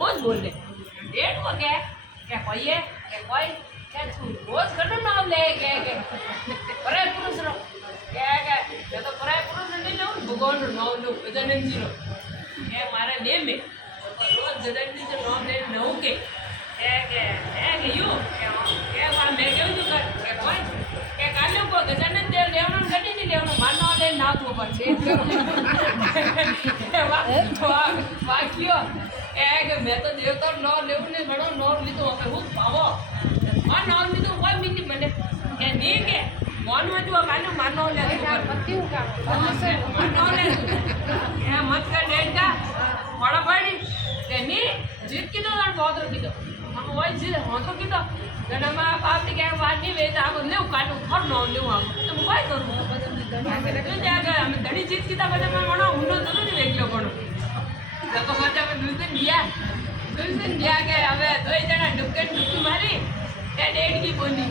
रोज बोल ले डेढ़ को क्या कोई है कोई क्या तू रोज करना नाम ले के परे पुरुष रो क्या ये तो परे पुरुष नहीं लो भगवान रो नाम लो गजानन जी रो ये मारे नेम में रोज गजानन जी रो नाम ले नो के यू क्या वहाँ मैं क्यों जो कर कोई क्या काल्यों को गजानन देव लेवनों गड्डी नहीं लेवनों मानो ले ना तो बच्चे वाक्यों मैं तो देवता नो लेवू ने बड़ो नो लीधो હવે હું પાવો આ નો લીધો કોઈ મિનિટ મને એ નહીં કે મોન માં જો કાનો માનો લે પતિ હું કામ માનો લે એ મત કર ડેટા બડા પડી એ ની જીત કીધો તાર બોધરો કીધો हम वही जी होतो કીધો ગણમાં બાપ ને કે વાત નહીં વેતા આ લેવ કાનો થર નો લેવ આ તો હું काय કરું તું જાગે અમે ઘણી જીત કીધા બધા મણો હુનો તો નહીં વેગ્યો પણ तो मजा में दूसरे लिया के अब दो जना डुबकी मारी क्या डेढ़ की बोली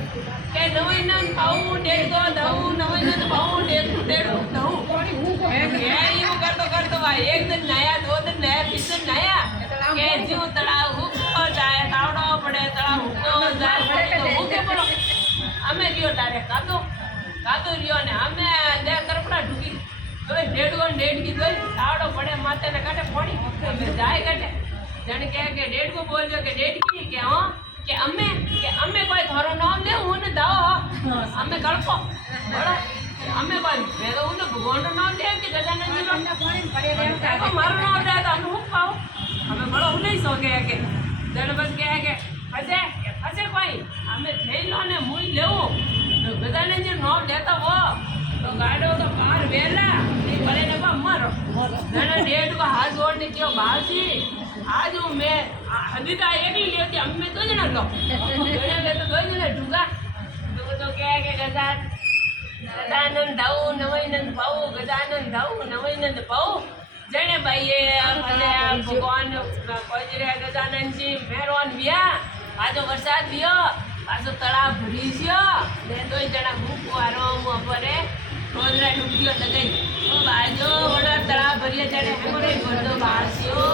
क्या नवे न पाऊ डेढ़ को दऊ नवे न पाऊ डेढ़ दऊ ये कर तो भाई एक दिन नया दो दिन नया तीन दिन नया के जीव तड़ा हुक जाए तावड़ो पड़े तड़ा हुक जाए तो हुके पड़ो हमें रियो तारे कादो रियो ने हमें दे तरफड़ा ढुकी डेढ़ की दो तावड़ो पड़े माथे ने काटे पानी जाए काटे जन के डेढ़ को बोल जो के डेढ़ की के हां के अम्मे कोई घरो नाम ले हुन दाओ अम्मे कळपो बड़ा अम्मे कोई मैं तो उन भगवान रो नाम ले के गजानन जी रो पानी पड़े रे को मारो नाम दे तो हम हुक पाओ हमें बड़ा उले सो के जन बस के फसे कोई हमें थेलो ने मुई लेवो तो गजानन जी नाम लेता वो तो गाड़ो तो कार वेला नहीं पड़े ने बा मारो ना डेढ़ को हाथ जोड़ने क्यों बासी आज मैं हदीता एक ही लेती अम्मे तो जना लो जने तो दो जना ढूंगा तो क्या है गजानन दाऊ नवैनंद पाऊ गजानन दाऊ नवैनंद पाऊ जने भाई ये भगवान कोजरे गजानन जी मेहरबान विया आजो वरसाद दियो आजो तळाव भरी गयो ने दो जना भूख आराम परे रोजरा डूबियो लगे बाजो बड़ा तळाव भरिया जने हमरे बंदो बासियो